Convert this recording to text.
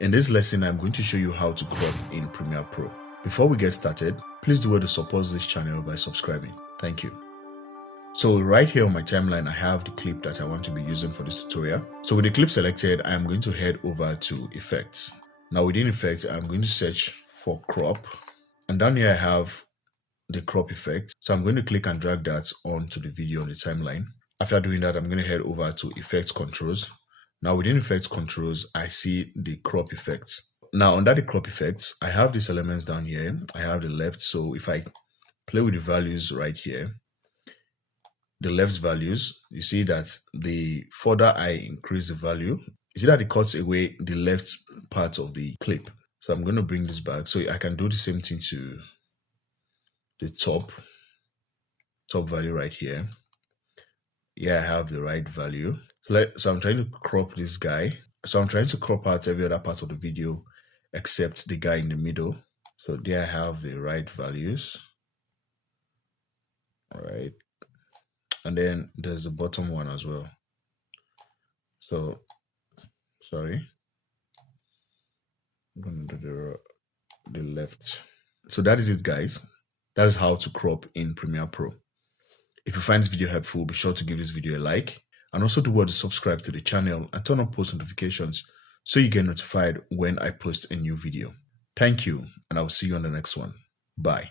In this lesson, I'm going to show you how to crop in Premiere Pro. Before we get started, please do well to support this channel by subscribing. Thank you. So right here on my timeline, I have the clip that I want to be using for this tutorial. So with the clip selected, I'm going to head over to Effects. Now within Effects, I'm going to search for Crop. And down here I have the crop effect. So I'm going to click and drag that onto the video on the timeline. After doing that, I'm going to head over to Effects Controls. Now within Effects Controls, I see the crop effects. Now under the crop effects, I have these elements down here. I have the left. So if I play with the values right here, the left values, you see that the further I increase the value, you see that it cuts away the left part of the clip. So I'm going to bring this back. So I can do the same thing to the top value right here. Yeah, I have the right value. So I'm trying to crop this guy. So I'm trying to crop out every other part of the video except the guy in the middle. So there I have the right values. All right. And then there's the bottom one as well. So, sorry. I'm going to do the left. So that is it, guys. That is how to crop in Premiere Pro. If you find this video helpful, be sure to give this video a like. And also do well to subscribe to the channel and turn on post notifications so you get notified when I post a new video. Thank you, and I will see you on the next one. Bye.